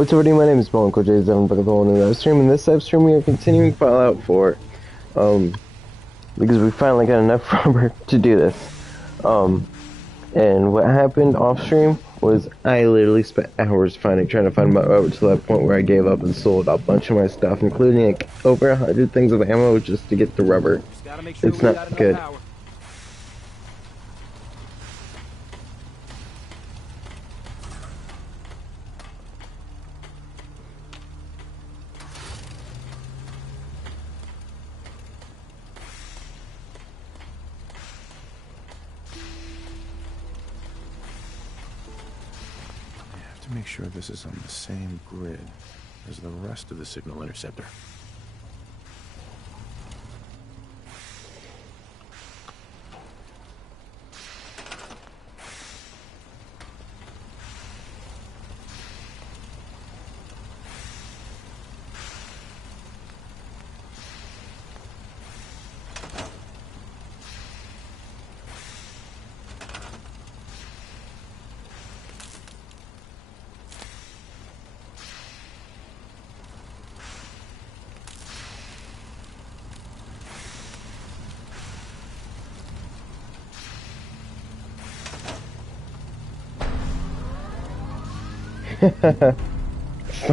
What's up, everybody? My name is Bowen Coach J7 back with a whole new live stream. In this live stream, we are continuing Fallout 4, because we finally got enough rubber to do this. And what happened off stream was I literally spent hours trying to find my rubber to that point where I gave up and sold a bunch of my stuff, including like over 100 things of ammo just to get the rubber. It's not good. Make sure this is on the same grid as the rest of the signal interceptor.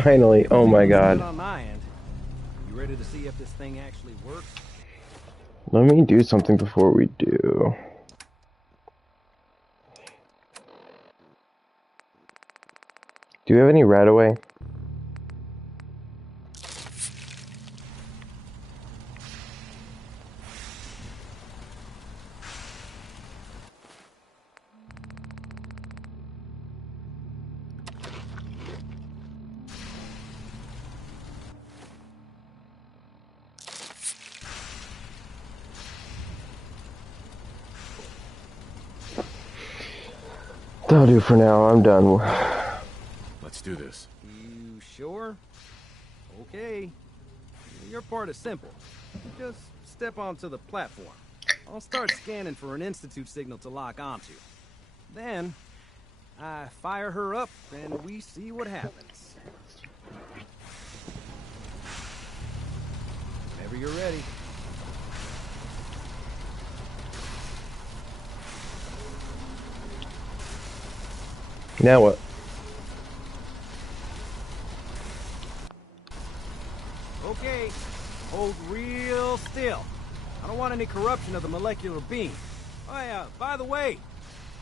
Finally, oh my god. On my end. You ready to see if this thing actually works? Let me do something before we do. Do you have any right-of-way? That'll do for now. I'm done. Let's do this. You sure? Okay. Your part is simple. Just step onto the platform. I'll start scanning for an Institute signal to lock onto. Then, I fire her up and we see what happens. Whenever you're ready. Now what? Okay, hold real still. I don't want any corruption of the molecular beam. Oh yeah, by the way,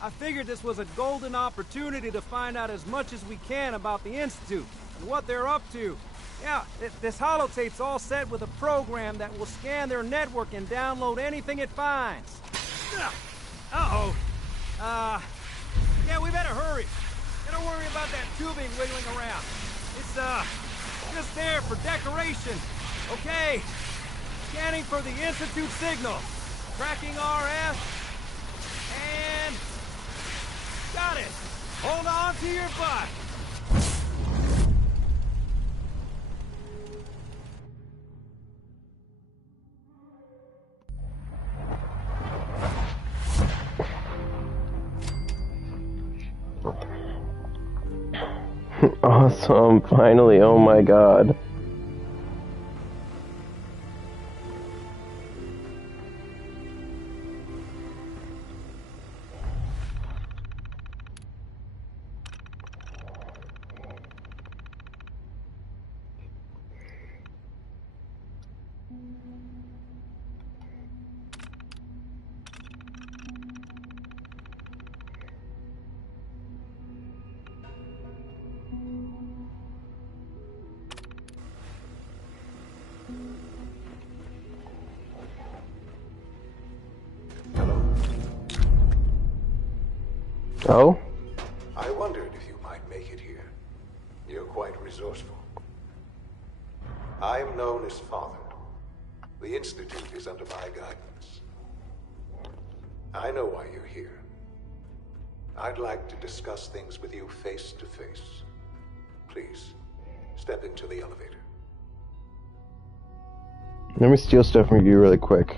I figured this was a golden opportunity to find out as much as we can about the Institute and what they're up to. Yeah, this holotape's all set with a program that will scan their network and download anything it finds. Uh-oh. Yeah, we better hurry. Don't worry about that tubing wiggling around. It's, just there for decoration. Okay. Scanning for the Institute signal. Tracking RF. And... got it. Hold on to your butt. Awesome, finally, oh my god. Oh? I wondered if you might make it here. You're quite resourceful. I am known as Father. The Institute is under my guidance. I know why you're here. I'd like to discuss things with you face to face. Please, step into the elevator. Let me steal stuff from you really quick.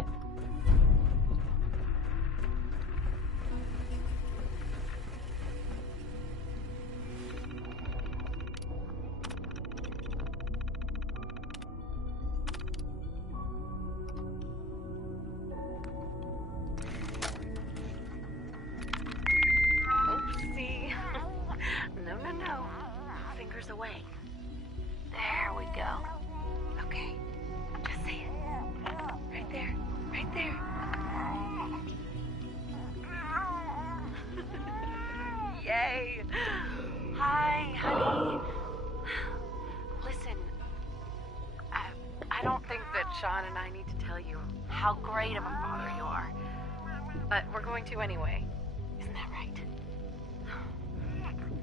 I don't think that Sean and I need to tell you how great of a father you are. But we're going to anyway. Isn't that right?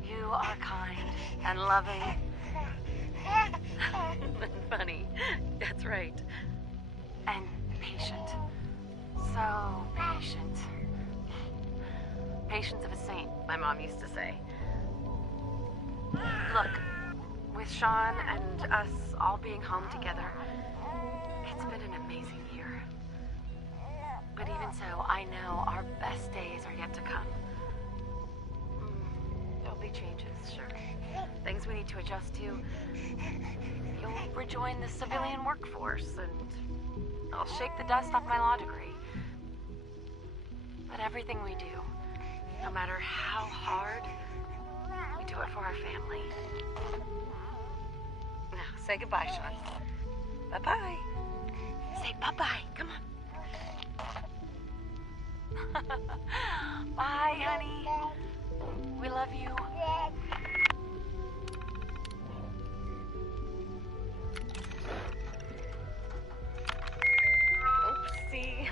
You are kind and loving. And funny. That's right. And patient. So patient. Patience of a saint, my mom used to say. Look, with Sean and us all being home together, it's been an amazing year. But even so, I know our best days are yet to come. There'll be changes, sure. Things we need to adjust to. You'll rejoin the civilian workforce, and I'll shake the dust off my law degree. But everything we do, no matter how hard, we do it for our family. Now, say goodbye, Sean. Bye-bye. Say bye-bye. Come on. Bye, honey. We love you. Oopsie.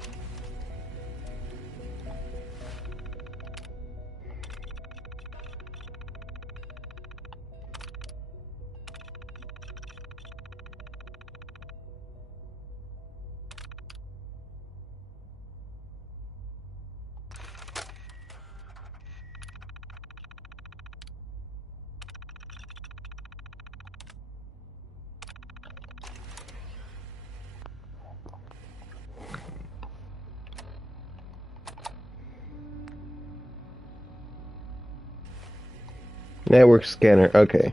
Network scanner, okay.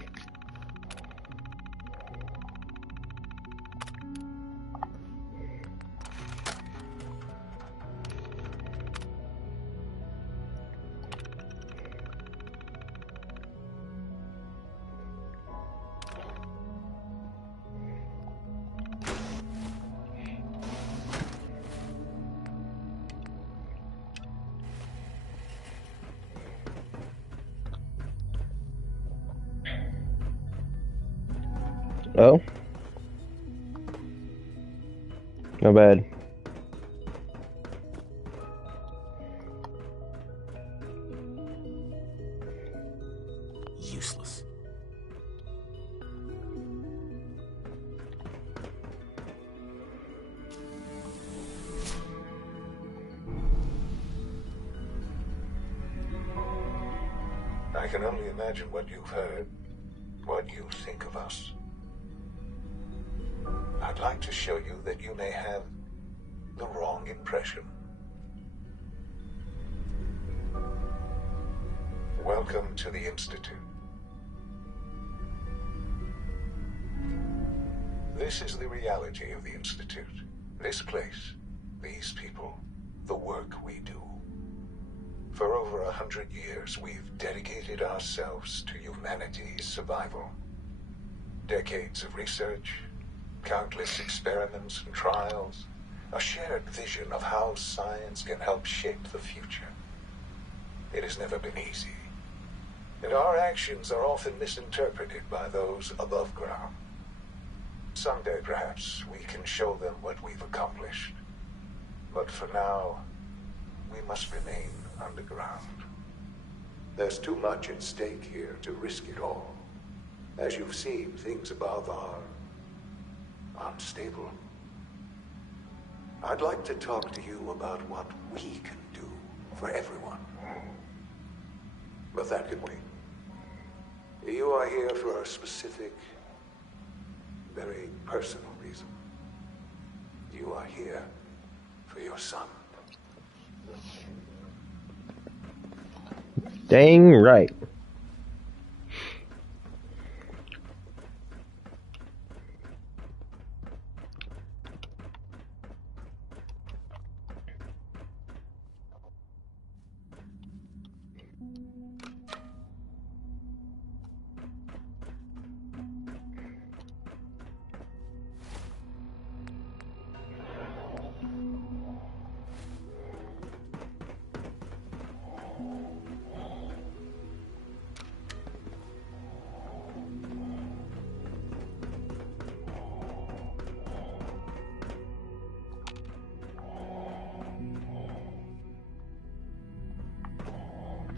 Oh? Not bad. Useless. I can only imagine what you've heard, what you think of us. I'd like to show you that you may have the wrong impression. Welcome to the Institute. This is the reality of the Institute. This place, these people, the work we do. For over 100 years, we've dedicated ourselves to humanity's survival. Decades of research, countless experiments and trials, a shared vision of how science can help shape the future. It has never been easy, and our actions are often misinterpreted by those above ground. Someday, perhaps, we can show them what we've accomplished. But for now, we must remain underground. There's too much at stake here to risk it all. As you've seen, things above are unstable. I'd like to talk to you about what we can do for everyone. But that can wait. You are here for a specific, very personal reason. You are here for your son. Dang right.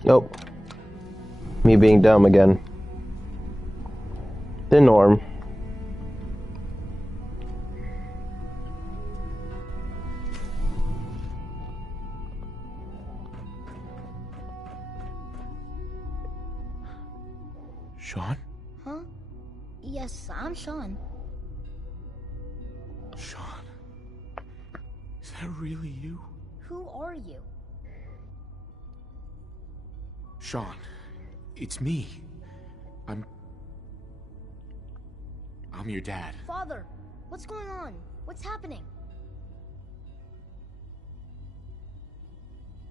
Nope. Me being dumb again. The norm. Sean? Huh? Yes, I'm Sean. Sean? Is that really you? Who are you? Sean, it's me. I'm your dad. Father, what's going on? What's happening?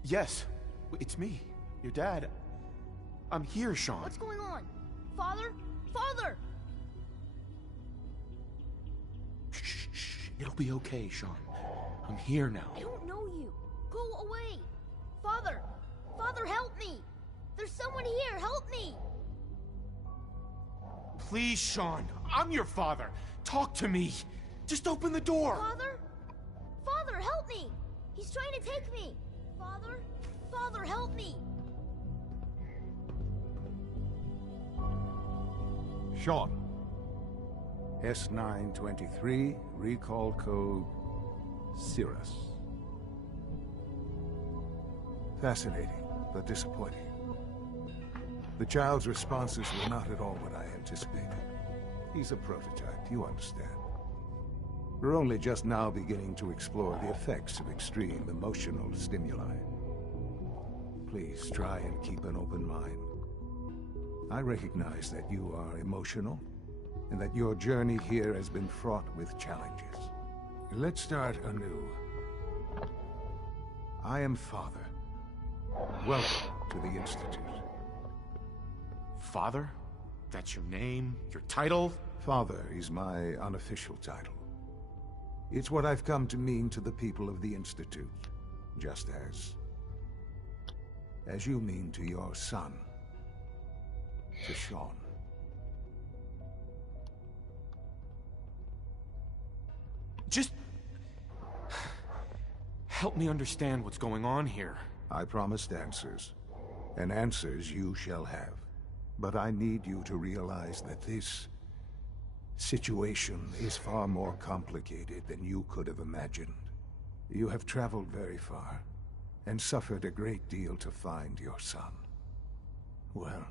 Yes, it's me, your dad. I'm here, Sean. What's going on? Father? Father! Shh, shh. It'll be okay, Sean. I'm here now. I don't know you. Go away. Father! Father, help me! There's someone here, help me! Please, Sean. I'm your father. Talk to me. Just open the door. Father? Father, help me! He's trying to take me! Father? Father, help me! Sean. S923, recall code Cirrus. Fascinating, but disappointing. The child's responses were not at all what I anticipated. He's a prototype, you understand. We're only just now beginning to explore the effects of extreme emotional stimuli. Please try and keep an open mind. I recognize that you are emotional, and that your journey here has been fraught with challenges. Let's start anew. I am Father. Welcome to the Institute. Father? That's your name? Your title? Father is my unofficial title. It's what I've come to mean to the people of the Institute, just as you mean to your son, to Sean. Just help me understand what's going on here. I promised answers, and answers you shall have. But I need you to realize that this situation is far more complicated than you could have imagined. You have traveled very far, and suffered a great deal to find your son. Well,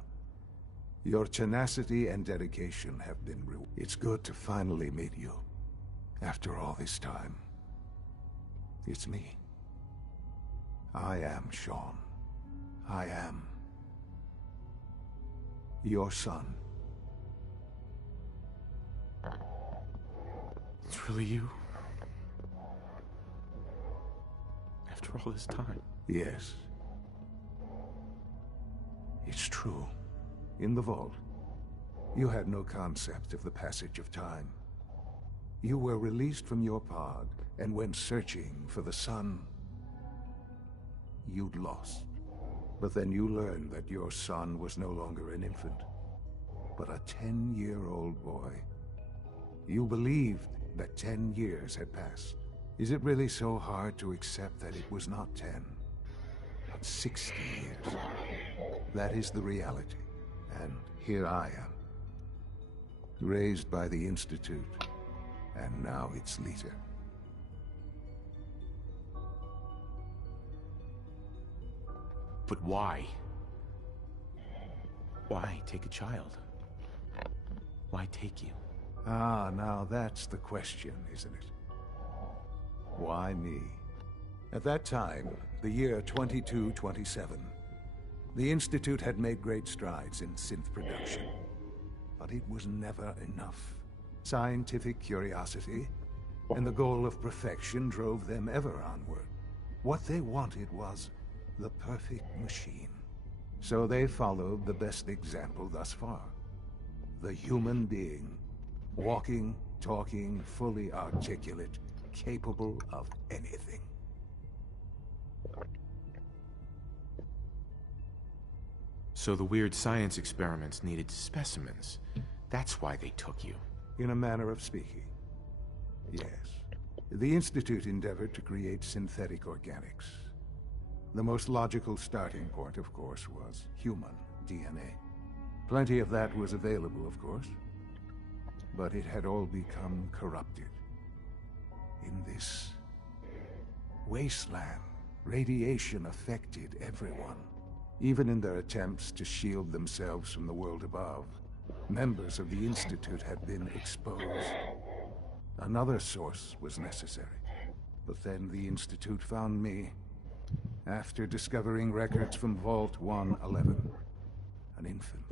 your tenacity and dedication have been rewarded. It's good to finally meet you. After all this time, it's me. I am Sean. I am your son. It's really you? After all this time? Yes. It's true. In the vault, you had no concept of the passage of time. You were released from your pod and went searching for the son you'd lost. But then you learned that your son was no longer an infant, but a 10-year-old boy. You believed that 10 years had passed. Is it really so hard to accept that it was not 10, but 60 years? That is the reality. And here I am, raised by the Institute, and now its leader. But why? Why take a child? Why take you? Ah, now that's the question, isn't it? Why me? At that time, the year 2227, the Institute had made great strides in synth production. But it was never enough. Scientific curiosity and the goal of perfection drove them ever onward. What they wanted was the perfect machine. So they followed the best example thus far. The human being. Walking, talking, fully articulate, capable of anything. So the weird science experiments needed specimens. That's why they took you. In a manner of speaking. Yes. The Institute endeavored to create synthetic organics. The most logical starting point, of course, was human DNA. Plenty of that was available, of course. But it had all become corrupted. In this wasteland, radiation affected everyone. Even in their attempts to shield themselves from the world above, members of the Institute had been exposed. Another source was necessary. But then the Institute found me, after discovering records from Vault 111. An infant,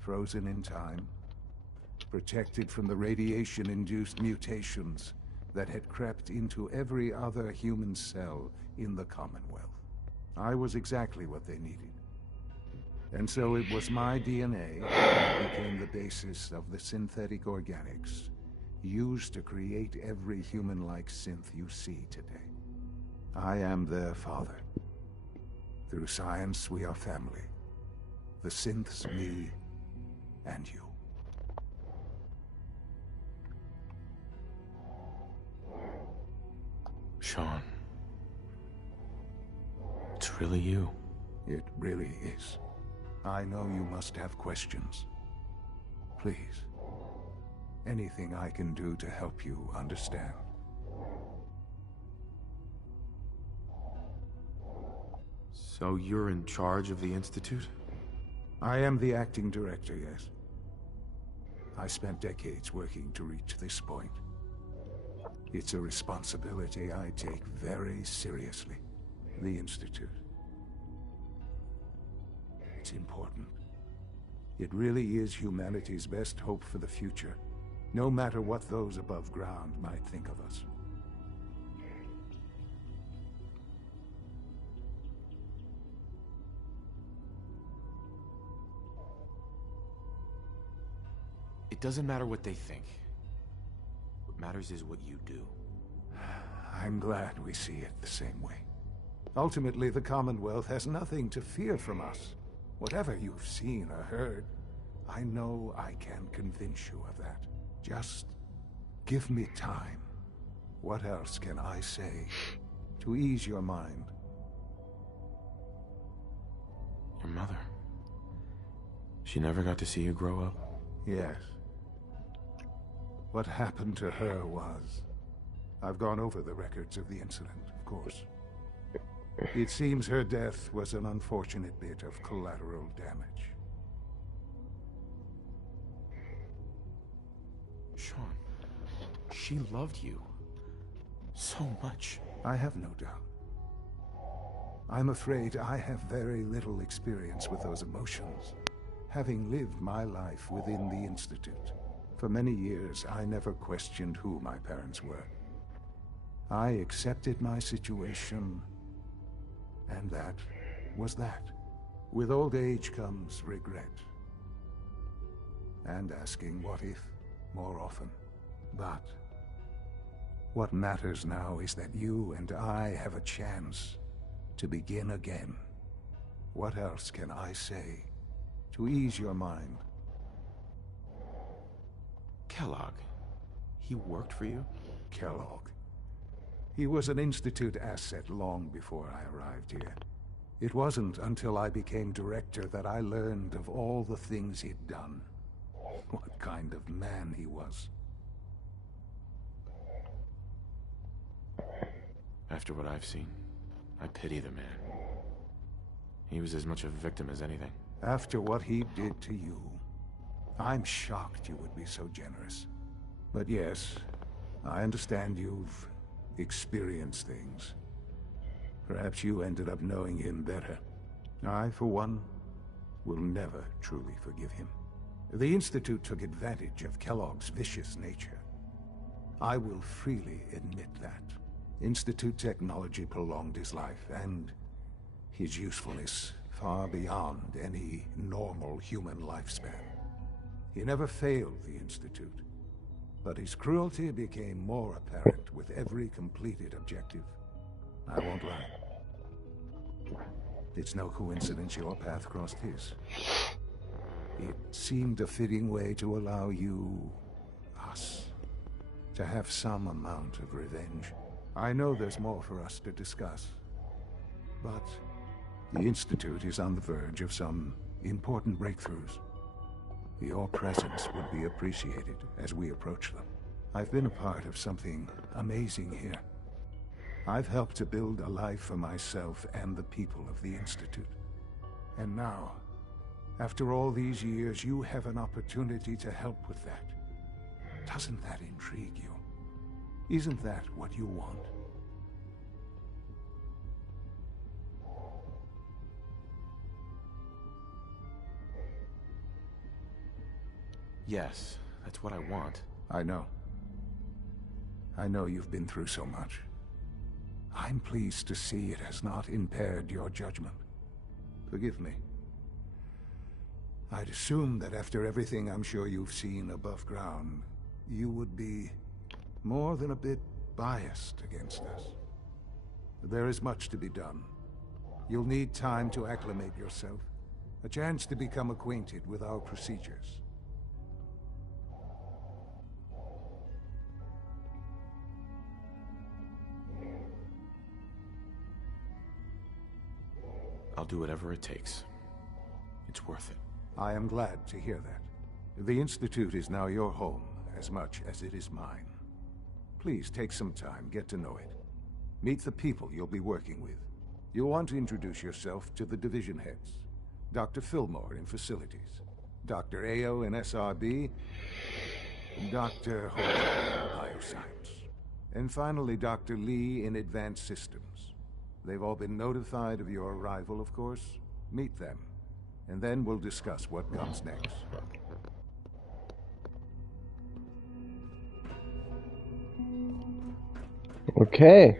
frozen in time, protected from the radiation-induced mutations that had crept into every other human cell in the Commonwealth. I was exactly what they needed. And so it was my DNA that became the basis of the synthetic organics used to create every human-like synth you see today. I am their father. Through science, we are family. The synths, me, and you. Sean. It's really you. It really is. I know you must have questions. Please. Anything I can do to help you understand. So you're in charge of the Institute? I am the acting director, yes. I spent decades working to reach this point. It's a responsibility I take very seriously. The Institute. It's important. It really is humanity's best hope for the future, no matter what those above ground might think of us. It doesn't matter what they think. What matters is what you do. I'm glad we see it the same way. Ultimately, the Commonwealth has nothing to fear from us. Whatever you've seen or heard, I know I can convince you of that. Just give me time. What else can I say to ease your mind? Your mother. She never got to see you grow up? Yes. What happened to her was... I've gone over the records of the incident, of course. It seems her death was an unfortunate bit of collateral damage. Sean, she loved you so much. I have no doubt. I'm afraid I have very little experience with those emotions, having lived my life within the Institute. For many years, I never questioned who my parents were. I accepted my situation, and that was that. With old age comes regret. And asking what if more often. But what matters now is that you and I have a chance to begin again. What else can I say to ease your mind? Kellogg. He worked for you? Kellogg. He was an Institute asset long before I arrived here. It wasn't until I became director that I learned of all the things he'd done. What kind of man he was. After what I've seen, I pity the man. He was as much a victim as anything. After what he did to you, I'm shocked you would be so generous. But yes, I understand you've experienced things. Perhaps you ended up knowing him better. I, for one, will never truly forgive him. The Institute took advantage of Kellogg's vicious nature. I will freely admit that. Institute technology prolonged his life, and his usefulness far beyond any normal human lifespan. He never failed the Institute, but his cruelty became more apparent with every completed objective. I won't lie. It's no coincidence your path crossed his. It seemed a fitting way to allow you, us, to have some amount of revenge. I know there's more for us to discuss, But the Institute is on the verge of some important breakthroughs. Your presence would be appreciated as we approach them. I've been a part of something amazing here. I've helped to build a life for myself and the people of the Institute. And now, after all these years, you have an opportunity to help with that. Doesn't that intrigue you? Isn't that what you want? Yes, that's what I want. I know. I know you've been through so much. I'm pleased to see it has not impaired your judgment. Forgive me. I'd assume that after everything I'm sure you've seen above ground, you would be more than a bit biased against us. There is much to be done. You'll need time to acclimate yourself, a chance to become acquainted with our procedures. I'll do whatever it takes. It's worth it. I am glad to hear that. The Institute is now your home as much as it is mine. Please take some time, get to know it. Meet the people you'll be working with. You'll want to introduce yourself to the division heads. Dr. Fillmore in Facilities, Dr. Ayo in SRB, Dr. Holt in Bioscience, and finally Dr. Lee in Advanced Systems. They've all been notified of your arrival, of course. Meet them, and then we'll discuss what comes next. Okay.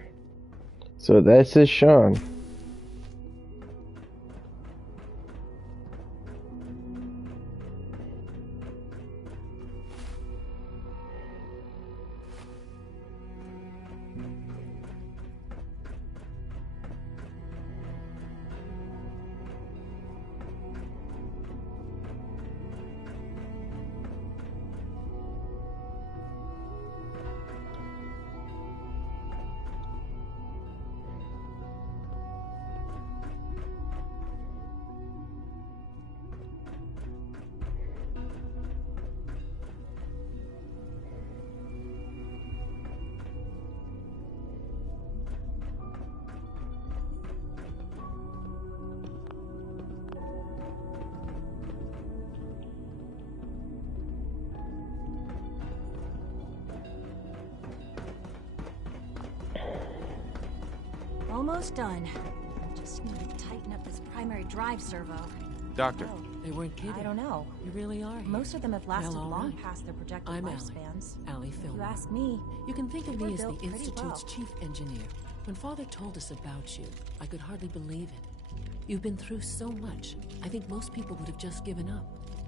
So this is Sean. Almost done. Just need to tighten up this primary drive servo. Doctor. They weren't kidding. I don't know. You really are. Most of them have lasted Well, all long right. past their projected I'm Allie. lifespans. Allie If you Fillmore. ask me, You can think of They me were as the built pretty Institute's well. chief engineer. When Father told us about you, I could hardly believe it. You've been through so much, I think most people would have just given up.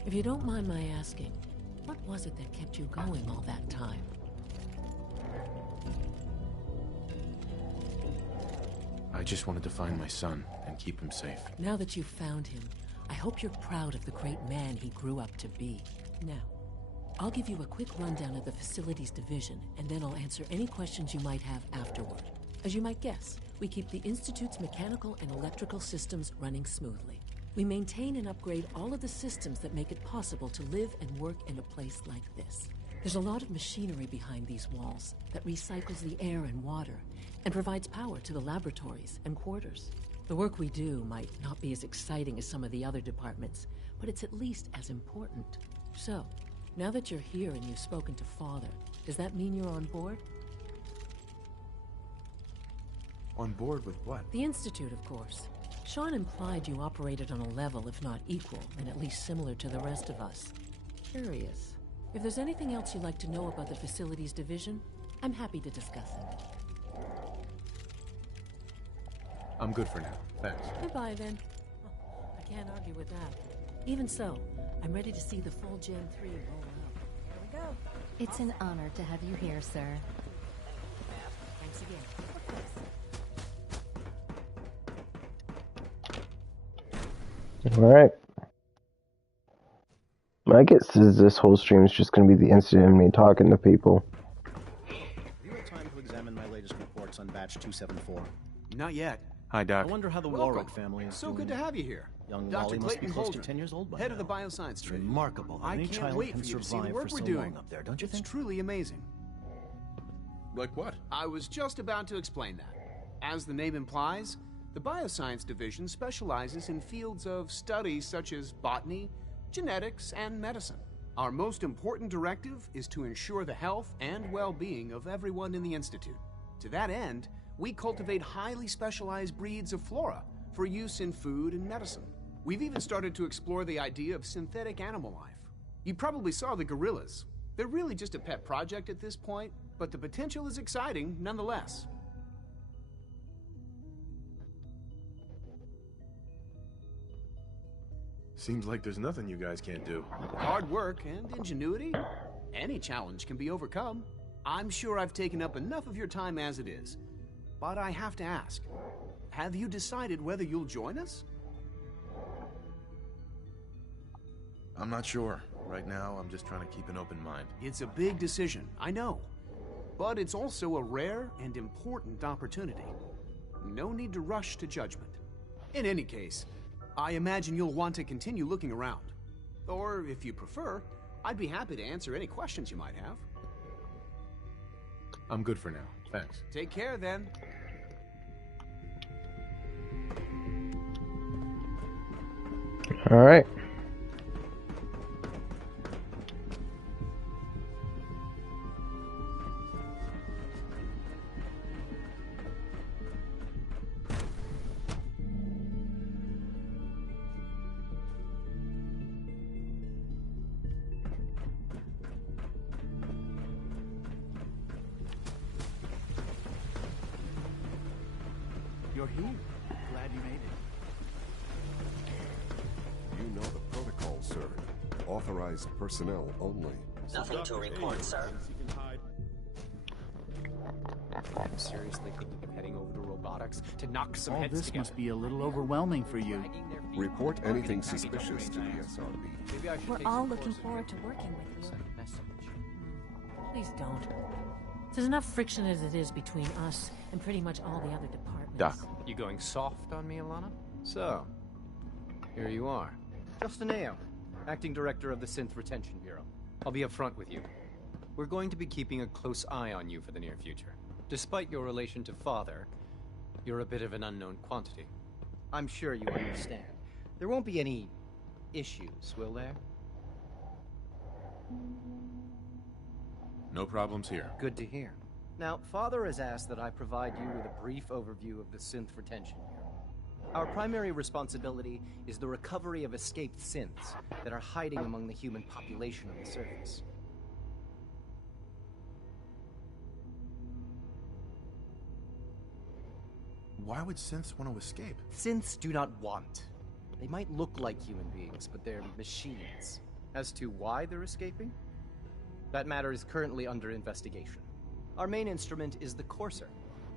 If you don't mind my asking, what was it that kept you going all that time? I just wanted to find my son and keep him safe. Now that you've found him, I hope you're proud of the great man he grew up to be. Now, I'll give you a quick rundown of the Facilities Division, and then I'll answer any questions you might have afterward. As you might guess, we keep the Institute's mechanical and electrical systems running smoothly. We maintain and upgrade all of the systems that make it possible to live and work in a place like this. There's a lot of machinery behind these walls that recycles the air and water and provides power to the laboratories and quarters. The work we do might not be as exciting as some of the other departments, but it's at least as important. So, now that you're here and you've spoken to Father, does that mean you're on board? On board with what? The Institute, of course. Sean implied you operated on a level, if not equal, and at least similar to the rest of us. Curious. If there's anything else you'd like to know about the Facilities Division, I'm happy to discuss it. I'm good for now. Thanks. Goodbye, then. I can't argue with that. Even so, I'm ready to see the full Gen 3 roll out. here we go. It's an honor to have you here, sir. Thanks again. Alright. My guess is this whole stream is just going to be the incident of me talking to people. Have you had time to examine my latest reports on batch 274? Not yet. Hi, Doc. I wonder how the Welcome. Warwick family is So doing. good to have you here. Young Dr. Wally must be Clayton close to Holdren, 10 years old by head now. of the bioscience It's division. remarkable that I any can't child wait can for you to see the survive work for we're so doing. long up there, don't you It's think? truly amazing. Like what? I was just about to explain that. As the name implies, the Bioscience Division specializes in fields of study such as botany, genetics, and medicine. Our most important directive is to ensure the health and well-being of everyone in the Institute. To that end, we cultivate highly specialized breeds of flora for use in food and medicine. We've even started to explore the idea of synthetic animal life. You probably saw the gorillas. They're really just a pet project at this point, but the potential is exciting nonetheless. Seems like there's nothing you guys can't do. With hard work and ingenuity, any challenge can be overcome. I'm sure I've taken up enough of your time as it is, but I have to ask, have you decided whether you'll join us? I'm not sure. Right now, I'm just trying to keep an open mind. It's a big decision, I know, but it's also a rare and important opportunity. No need to rush to judgment. In any case, I imagine you'll want to continue looking around. Or, if you prefer, I'd be happy to answer any questions you might have. I'm good for now. Thanks. Take care, then. All right. You're here. Glad you made it. You know the protocol, sir. Authorized personnel only. Nothing to report, sir. Seriously, couldn't be heading over to robotics to knock some All heads this together. must be a little overwhelming for you. Report anything suspicious to the SRB. Maybe I should We're take all some looking courses forward with to working with you. message. Please don't. There's enough friction as it is between us and pretty much all the other departments. Doc. You going soft on me, Alana? So, here you are. Justin Ayo, Acting Director of the Synth Retention Bureau. I'll be upfront with you. We're going to be keeping a close eye on you for the near future. Despite your relation to Father, you're a bit of an unknown quantity. I'm sure you understand. There won't be any issues, will there? No problems here. Good to hear. Now, Father has asked that I provide you with a brief overview of the Synth Retention Bureau. Our primary responsibility is the recovery of escaped synths that are hiding among the human population on the surface. Why would synths want to escape? Synths do not want. They might look like human beings, but they're machines. As to why they're escaping? That matter is currently under investigation. Our main instrument is the Courser,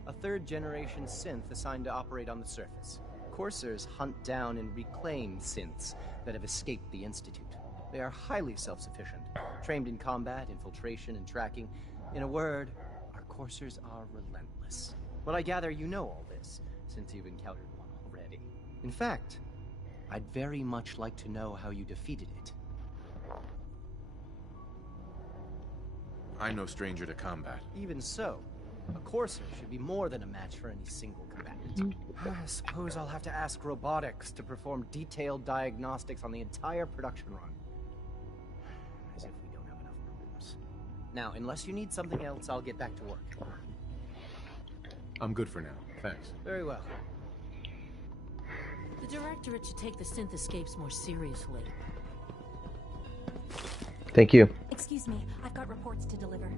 a third-generation synth assigned to operate on the surface. Coursers hunt down and reclaim synths that have escaped the Institute. They are highly self-sufficient, trained in combat, infiltration, and tracking. In a word, our Coursers are relentless. But I gather you know all this, since you've encountered one already. In fact, I'd very much like to know how you defeated it. I'm no stranger to combat. Even so, a Courser should be more than a match for any single combatant. I suppose I'll have to ask robotics to perform detailed diagnostics on the entire production run. As if we don't have enough problems. Now, unless you need something else, I'll get back to work. I'm good for now. Thanks. Very well. The Directorate should take the synth escapes more seriously. Thank you. Excuse me, I've got reports to deliver.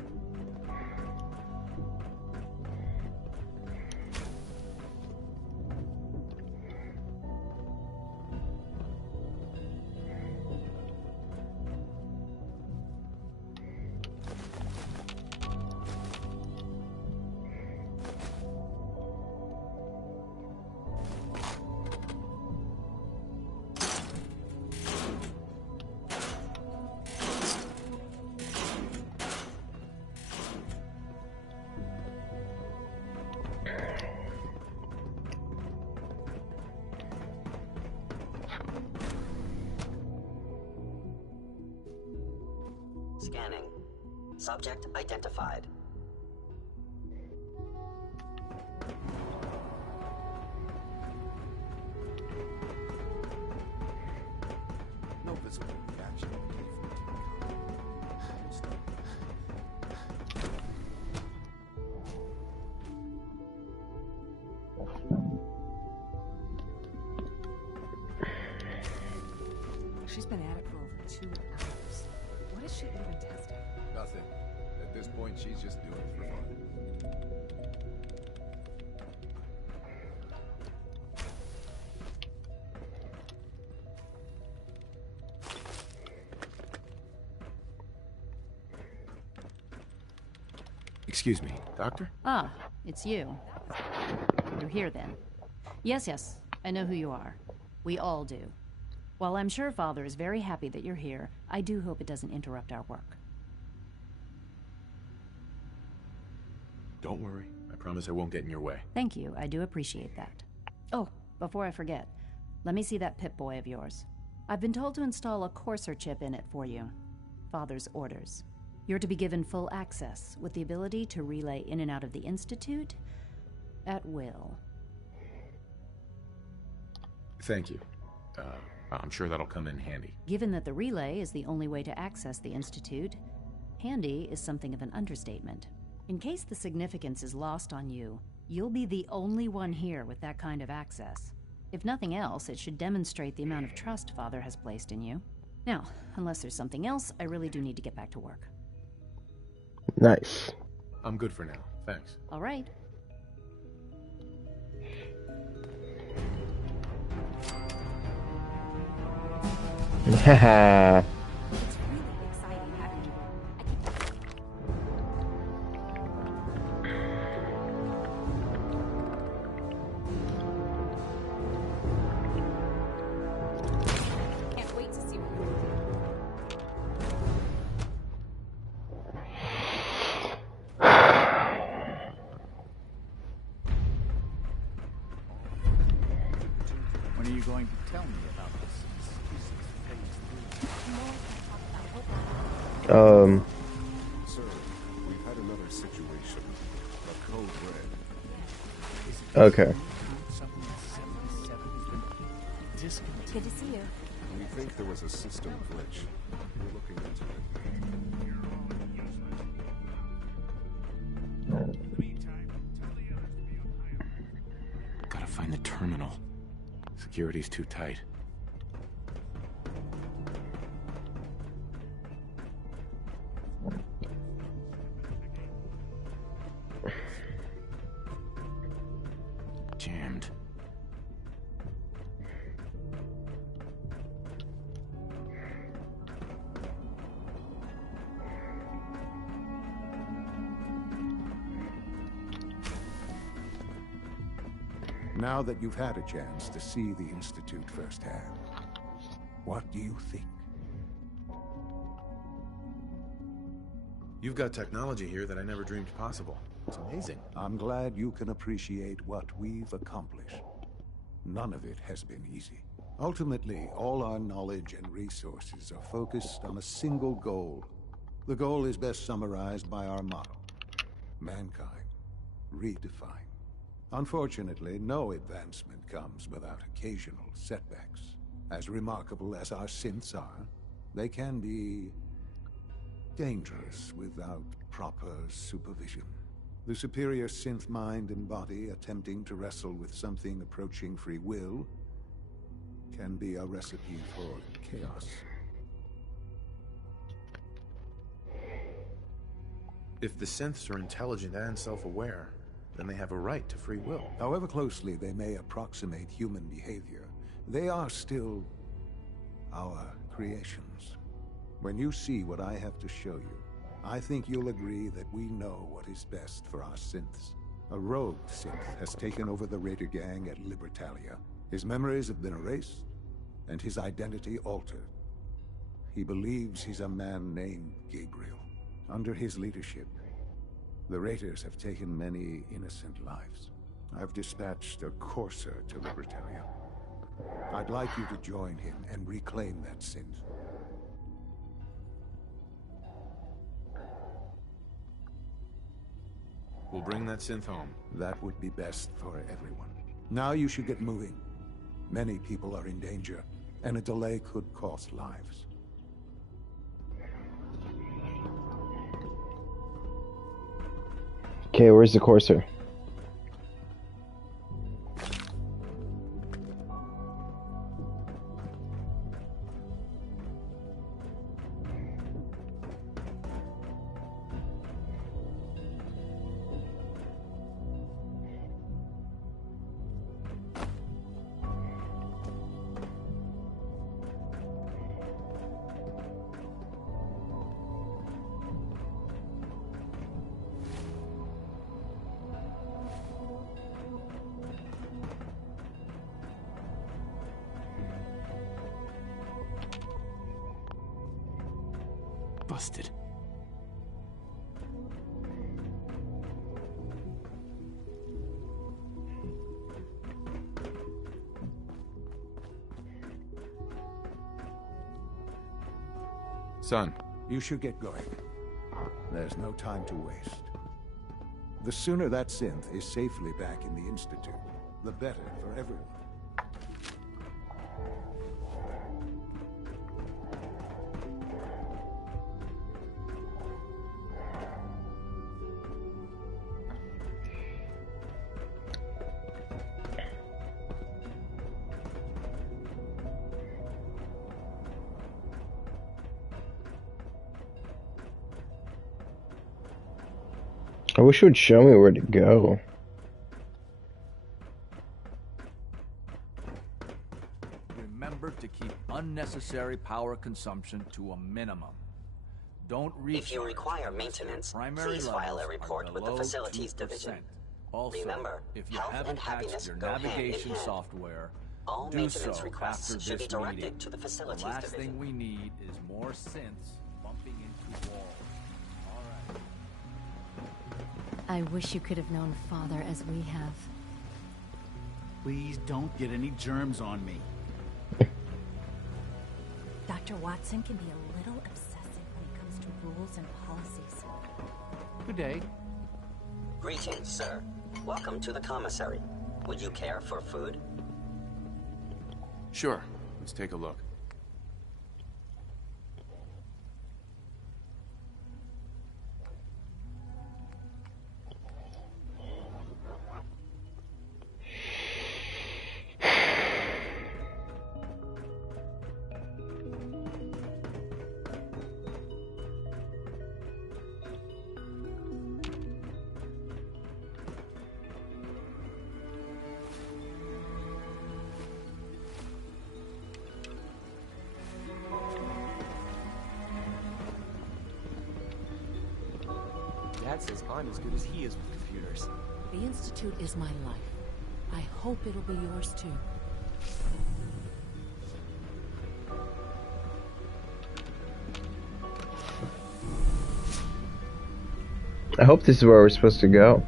Scanning. Subject identified. No visible reaction. She's been at it for over 2 hours. What is she even testing? Nothing. At this point, she's just doing it for fun. Excuse me, Doctor? Ah, it's you. You're here then. Yes, I know who you are. We all do. While I'm sure Father is very happy that you're here, I do hope it doesn't interrupt our work. Don't worry. I promise I won't get in your way. Thank you, I do appreciate that. Oh, before I forget, let me see that Pip-Boy of yours. I've been told to install a Courser chip in it for you. Father's orders. You're to be given full access, with the ability to relay in and out of the Institute at will. Thank you. I'm sure that'll come in handy. Given that the relay is the only way to access the Institute, handy is something of an understatement. In case the significance is lost on you, you'll be the only one here with that kind of access. If nothing else, it should demonstrate the amount of trust Father has placed in you. Now, unless there's something else, I really do need to get back to work. Nice. I'm good for now. Thanks. All right. Haha. Can't wait to see what you do. When are you going to tell me about this? Sir, we've had another situation. A code red. Okay. Good to see you. We think there was a system glitch. We're looking into it. Gotta find the terminal. Security's too tight. Jammed. Now that you've had a chance to see the Institute firsthand, what do you think? You've got technology here that I never dreamed possible. It's amazing. I'm glad you can appreciate what we've accomplished. None of it has been easy. Ultimately, all our knowledge and resources are focused on a single goal. The goal is best summarized by our motto: mankind, redefined. Unfortunately, no advancement comes without occasional setbacks. As remarkable as our synths are, they can be dangerous without proper supervision. The superior synth mind and body attempting to wrestle with something approaching free will can be a recipe for chaos. If the synths are intelligent and self-aware, then they have a right to free will. However closely they may approximate human behavior, they are still our creations. When you see what I have to show you, I think you'll agree that we know what is best for our synths. A rogue synth has taken over the Raider gang at Libertalia. His memories have been erased, and his identity altered. He believes he's a man named Gabriel. Under his leadership, the Raiders have taken many innocent lives. I've dispatched a Courser to Libertalia. I'd like you to join him and reclaim that synth. We'll bring that synth home. That would be best for everyone. Now you should get moving. Many people are in danger, and a delay could cost lives. Okay, where's the Corsair? Busted. Son. You should get going. There's no time to waste. The sooner that synth is safely back in the Institute, the better for everyone. I wish it would show me where to go. Remember to keep unnecessary power consumption to a minimum. Don't reach. If you require maintenance, please file a report with the Facilities Division. Also, remember, if you health haven't and patched happiness your go hand in navigation hand. software, All do maintenance so requests after should be this directed meeting. to the Facilities The last Division. thing we need is more synths bumping into walls. I wish you could have known Father as we have. Please don't get any germs on me. Dr. Watson can be a little obsessive when it comes to rules and policies. Good day. Greetings, sir. Welcome to the commissary. Would you care for food? Sure. Let's take a look. Dad says I'm as good as he is with computers. The Institute is my life. I hope it'll be yours too. I hope this is where we're supposed to go.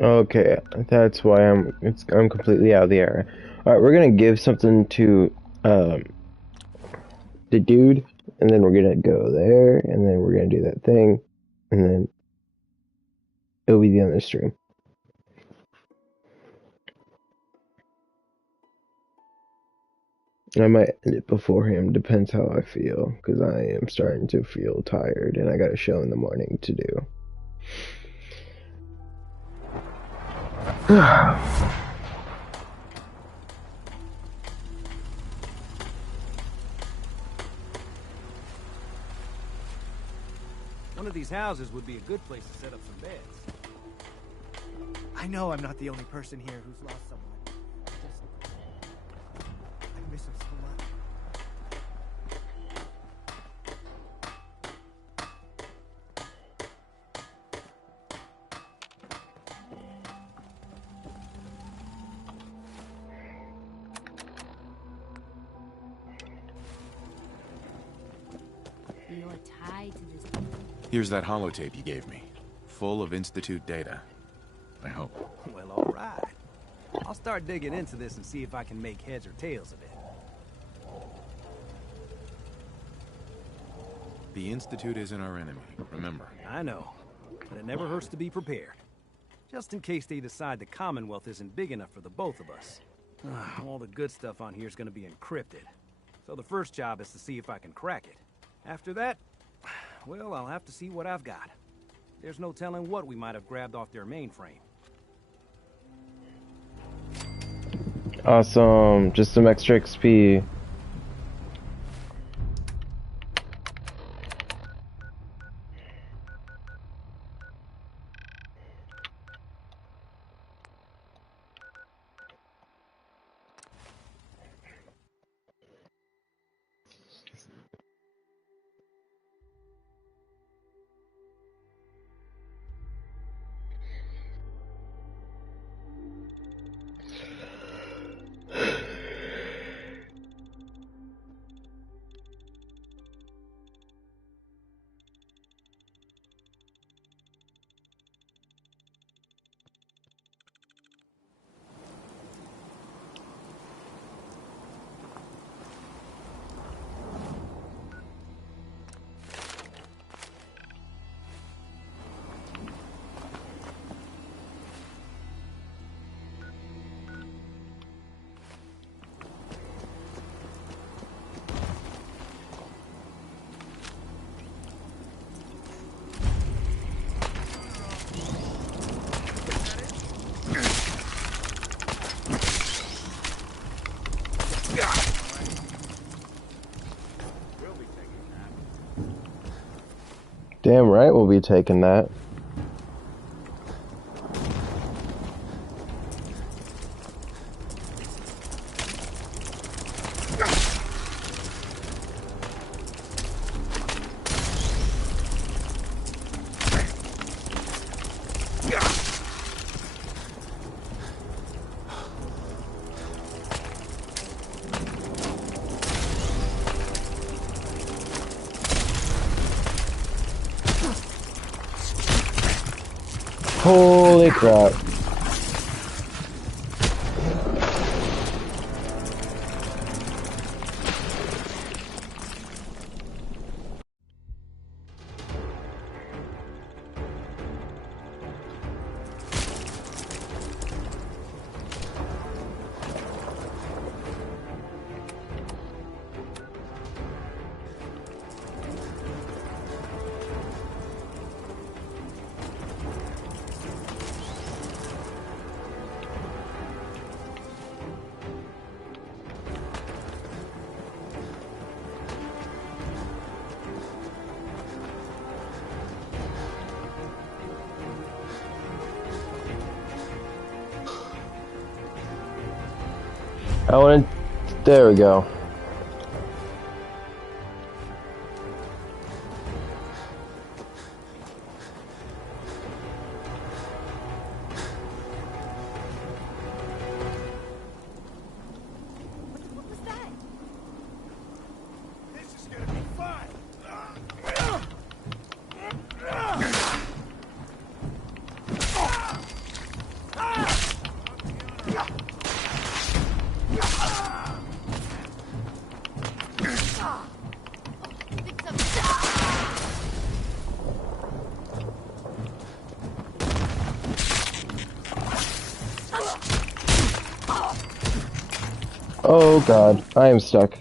Okay, that's why I'm completely out of the area. All right, we're gonna give something to the dude, and then we're gonna go there, and then we're gonna do that thing, and then it'll be the end of the stream. I might end it before him, depends how I feel, because I am starting to feel tired and I got a show in the morning to do. One of these houses would be a good place to set up some beds. I know I'm not the only person here who's lost someone. I miss him so much. You're tied to this. Here's that holotape you gave me. Full of Institute data. I hope. Well, all right. I'll start digging into this and see if I can make heads or tails of it. The Institute isn't our enemy, remember. I know, but it never hurts to be prepared. Just in case they decide the Commonwealth isn't big enough for the both of us. All the good stuff on here is going to be encrypted. So the first job is to see if I can crack it. After that, well, I'll have to see what I've got. There's no telling what we might have grabbed off their mainframe. Awesome, just some extra XP. Damn right we'll be taking that. Holy crap. I want to... There we go. What was that? This is gonna be fun! Oh god, I am stuck.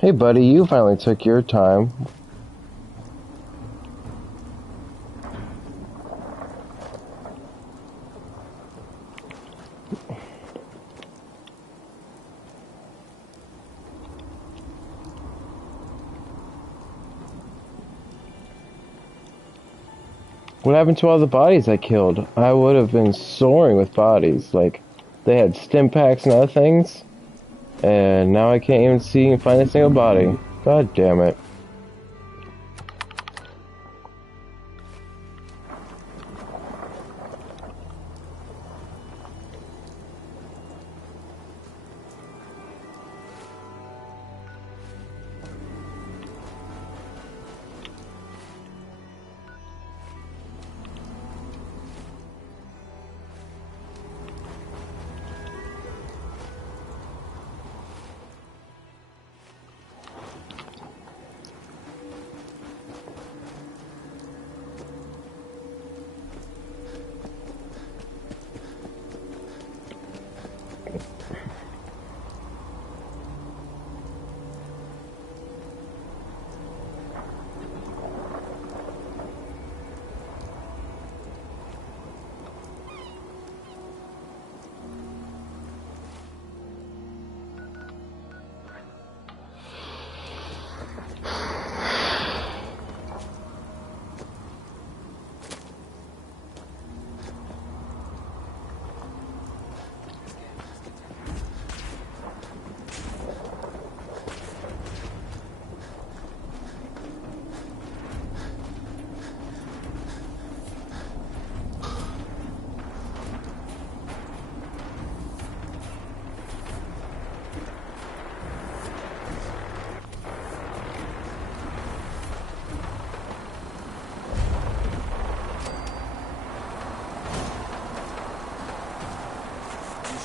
Hey buddy, you finally took your time. What happened to all the bodies I killed? I would have been soaring with bodies. Like, they had stim packs and other things. And now I can't even see and find a single body. God damn it.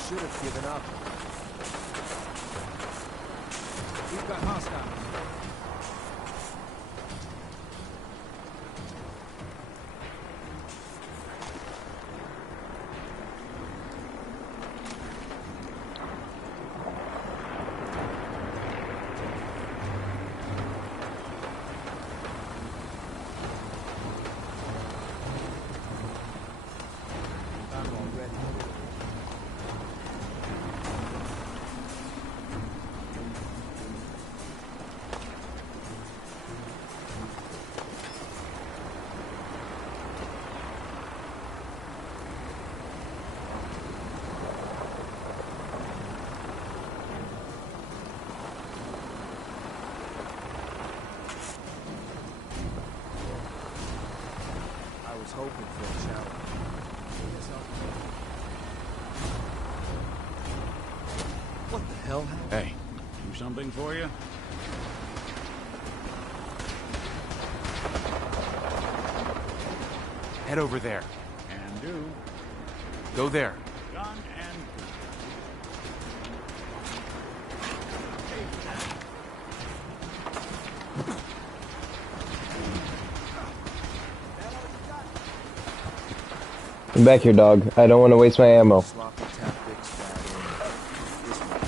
Should have given up. We've got hostiles. I was hoping for a challenge. What the hell happened? Hey, do something for you? Head over there. And do. Go there. Done and Come back here, dog. I don't want to waste my ammo. Sloppy tactics, bad aim. This one.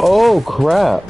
Oh, crap.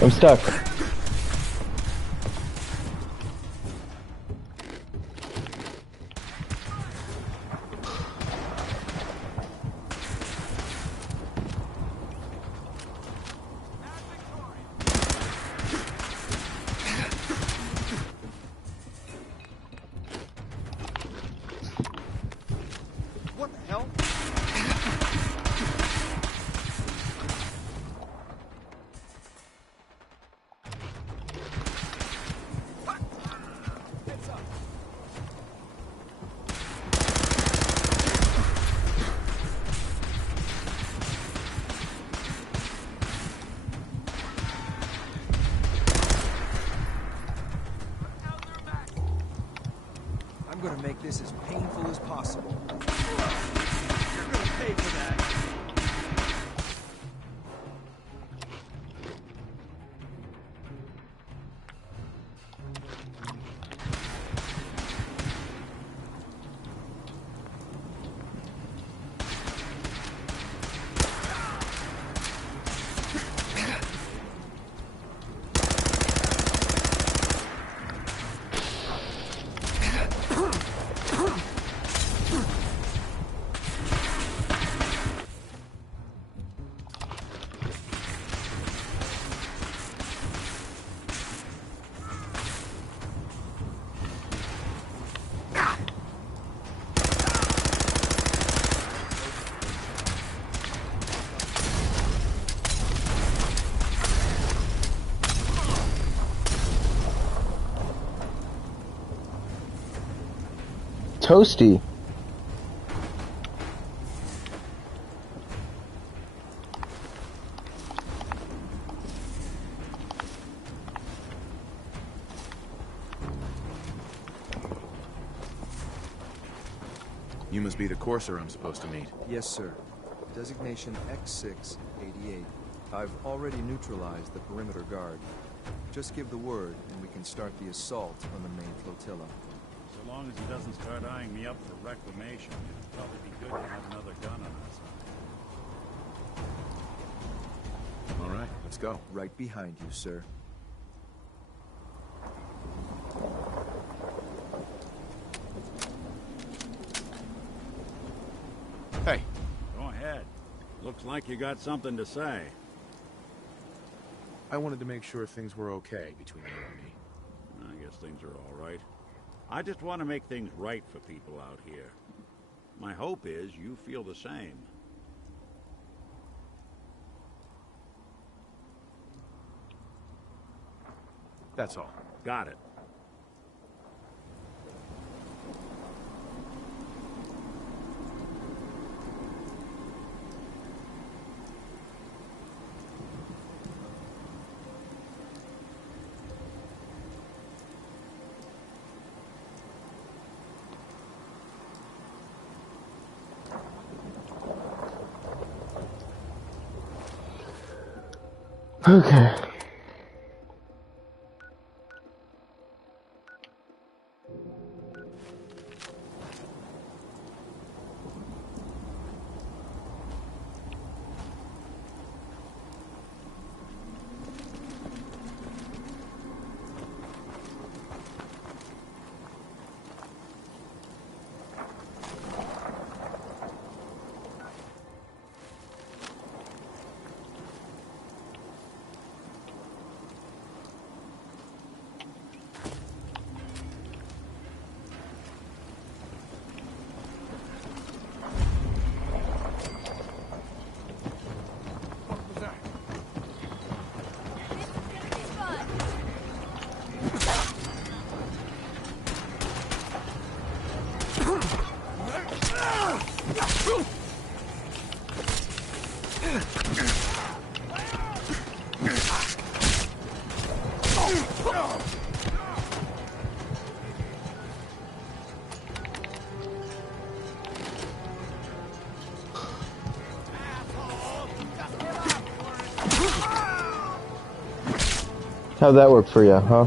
I'm stuck. What the hell? I'm gonna make this as painful as possible. You're gonna pay for that. Toasty. You must be the courser I'm supposed to meet. Yes, sir. Designation X688. I've already neutralized the perimeter guard. Just give the word, and we can start the assault on the main flotilla. So long as he doesn't start eyeing me up for reclamation, it'd probably be good to have another gun on us. All right, let's go. Right behind you, sir. Hey. Go ahead. Looks like you got something to say. I wanted to make sure things were okay between you and me. I guess things are all right. I just want to make things right for people out here. My hope is you feel the same. That's all. Got it. Okay. How'd that work for you, huh?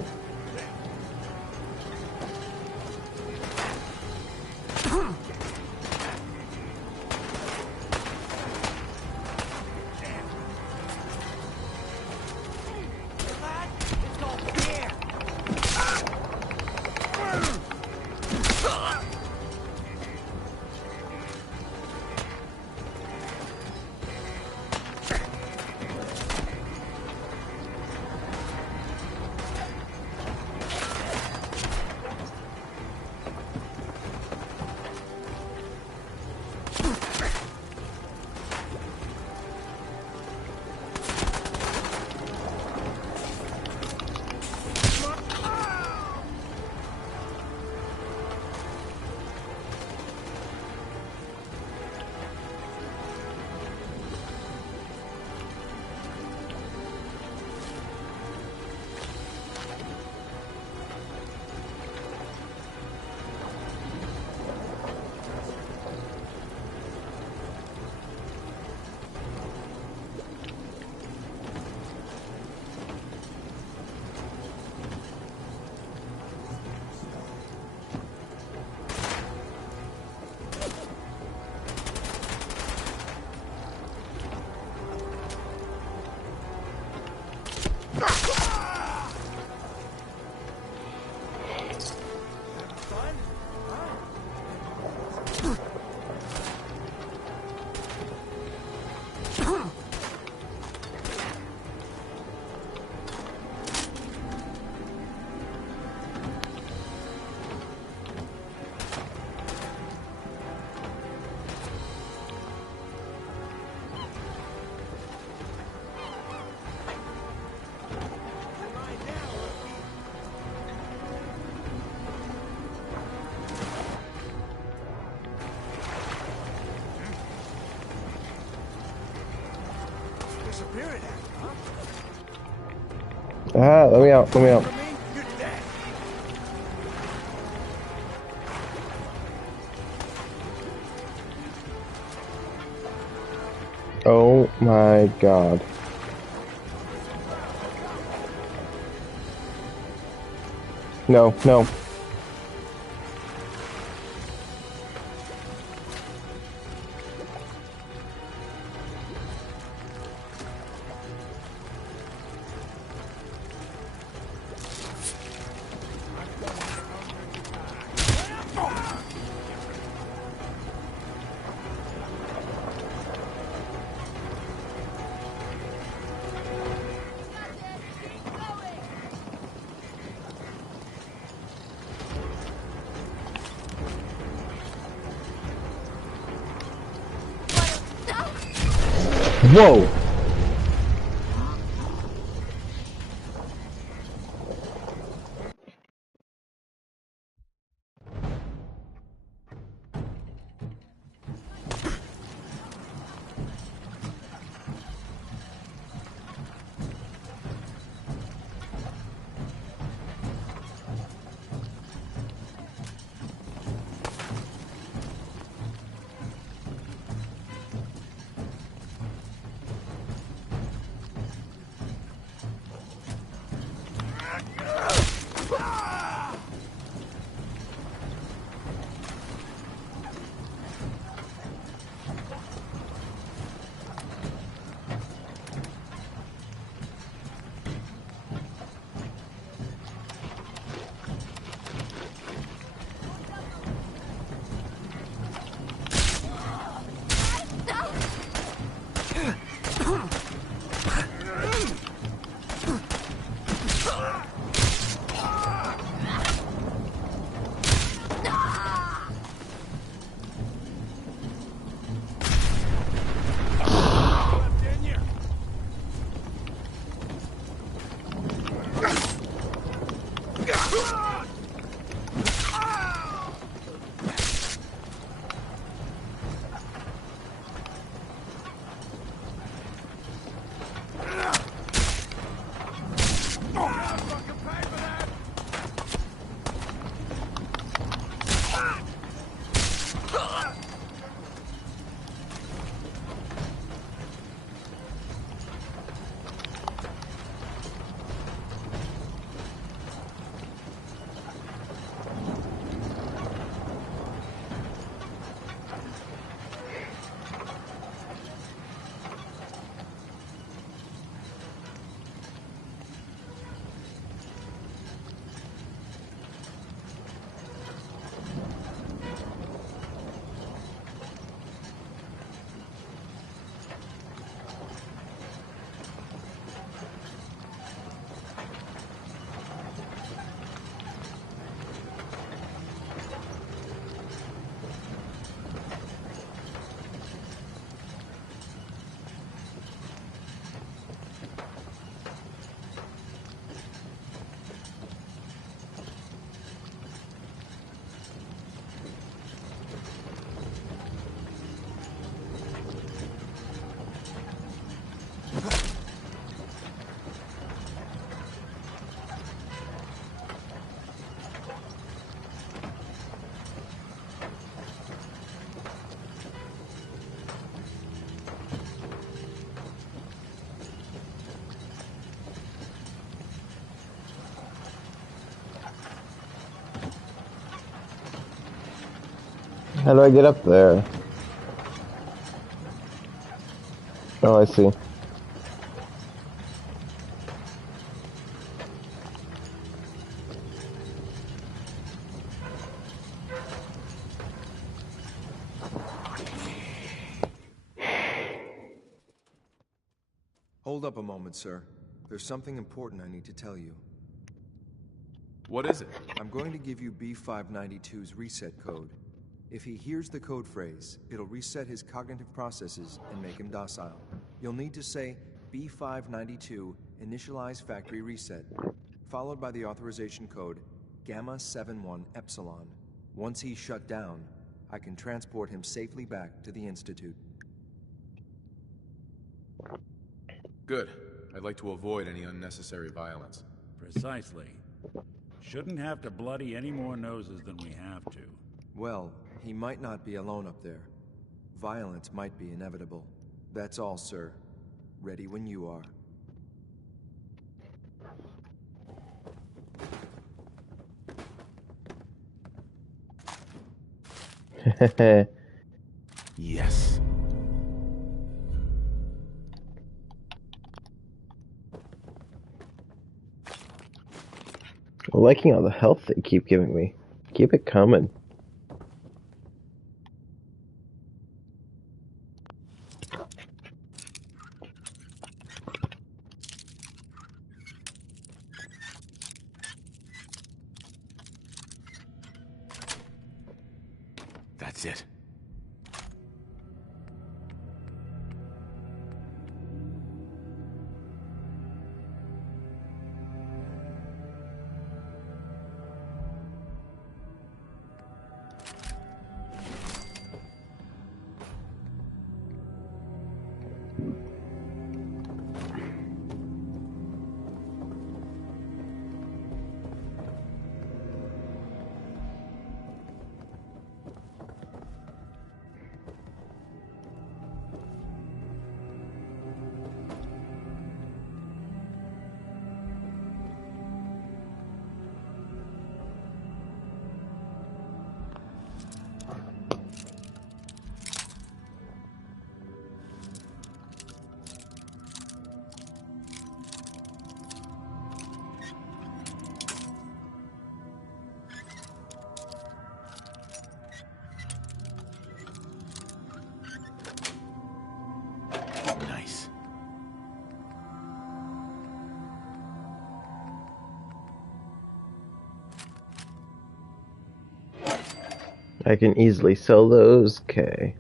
Ah, let me out, let me out. Oh my god. No, no. Whoa! How do I get up there? Oh, I see. Hold up a moment, sir. There's something important I need to tell you. What is it? I'm going to give you B592's reset code. If he hears the code phrase, it'll reset his cognitive processes and make him docile. You'll need to say B592 initialize factory reset, followed by the authorization code Gamma 71 Epsilon. Once he's shut down, I can transport him safely back to the Institute. Good. I'd like to avoid any unnecessary violence. Precisely. Shouldn't have to bloody any more noses than we have to. Well, he might not be alone up there. Violence might be inevitable. That's all, sir. Ready when you are. Yes. I'm liking all the health they keep giving me. Keep it coming. That's it. Nice. I can easily sell those. Okay.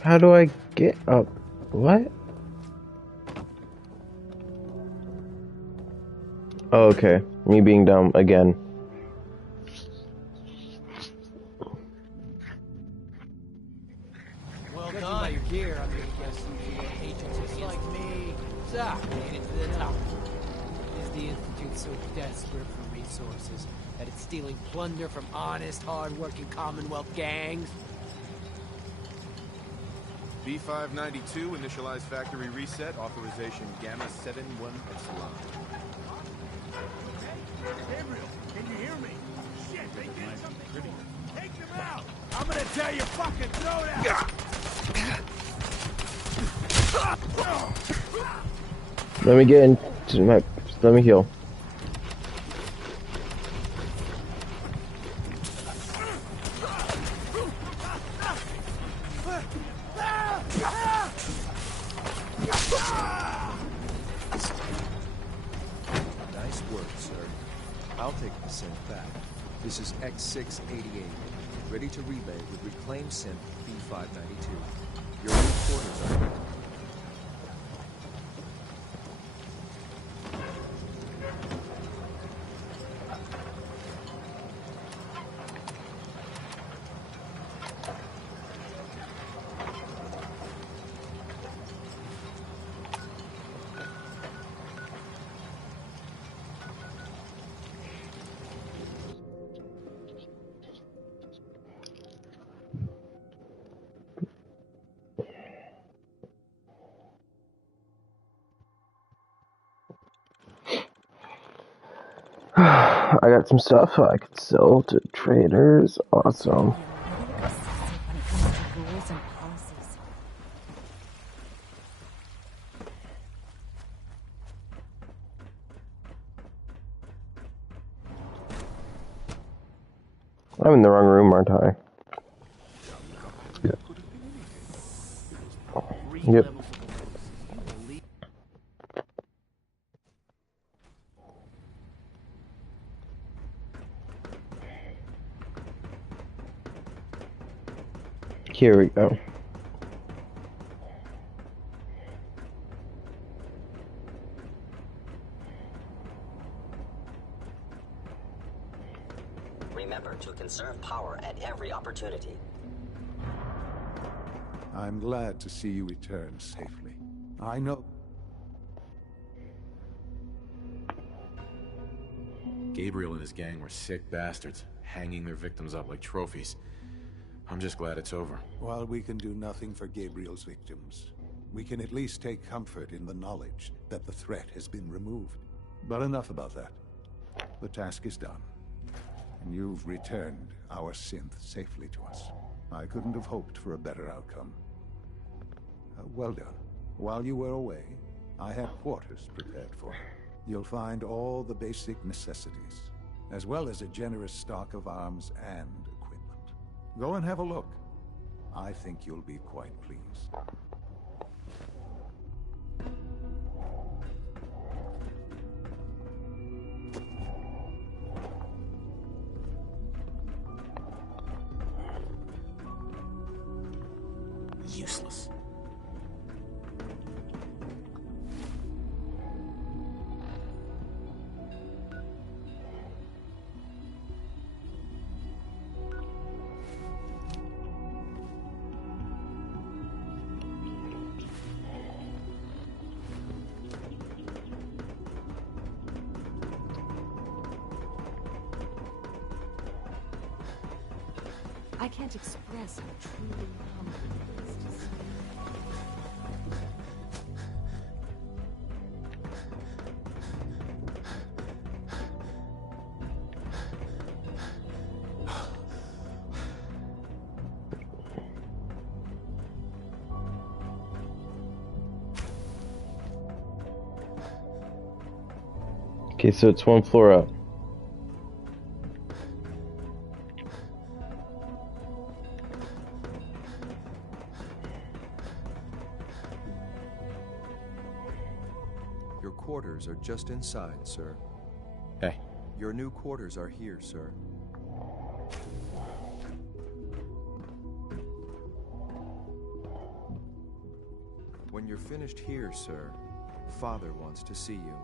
How do I get up? What? Oh, okay. Me being dumb again. Well done. By your gear, I'm gonna guess you agents just like me. So, made it to the top. Is the Institute so desperate for resources that it's stealing plunder from honest, hard-working Commonwealth gangs? B592, initialize factory reset, authorization Gamma 71 Epsilon. Gabriel, can you hear me? Shit, they did something pretty. Take them out! I'm gonna tell you fucking throw that! Let me get into my. Let me heal. Nice work, sir. I'll take the synth back. This is X688, ready to relay with reclaimed synth B592. Your new quarters are ready. I got some stuff I could sell to traders. Awesome. Rules and policies. I'm in the wrong room, aren't I? Yep. Here we go. remember to conserve power at every opportunity. I'm glad to see you return safely. I know... Gabriel and his gang were sick bastards, hanging their victims up like trophies. I'm just glad it's over. While we can do nothing for Gabriel's victims, we can at least take comfort in the knowledge that the threat has been removed. But enough about that. The task is done. And you've returned our synth safely to us. I couldn't have hoped for a better outcome. Well done. While you were away, I had quarters prepared for you. You'll find all the basic necessities, as well as a generous stock of arms and equipment. Go and have a look. I think you'll be quite pleased. Useless. I can't express how truly humbling it is to see. Okay, so it's one floor up. Your quarters are just inside, sir. Hey. Your new quarters are here, sir. When you're finished here, sir, Father wants to see you.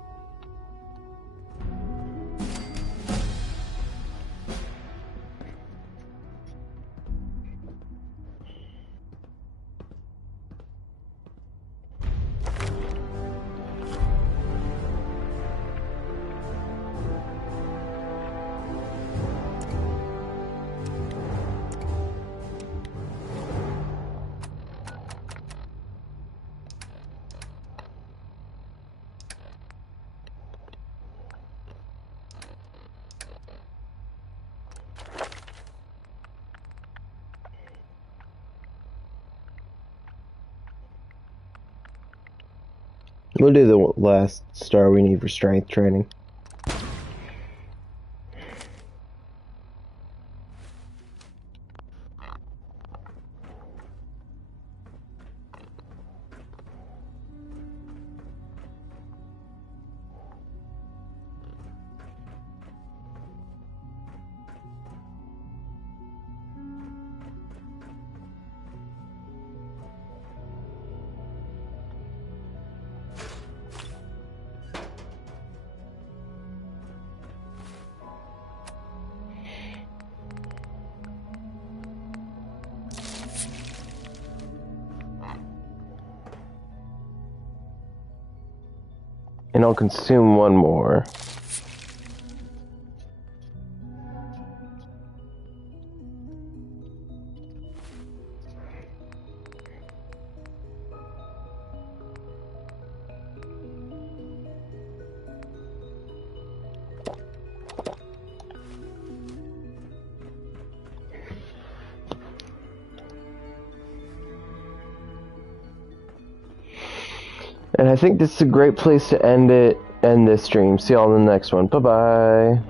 We'll do the last star we need for strength training. And I'll consume one more. And I think this is a great place to end this stream. See y'all in the next one. Bye-bye.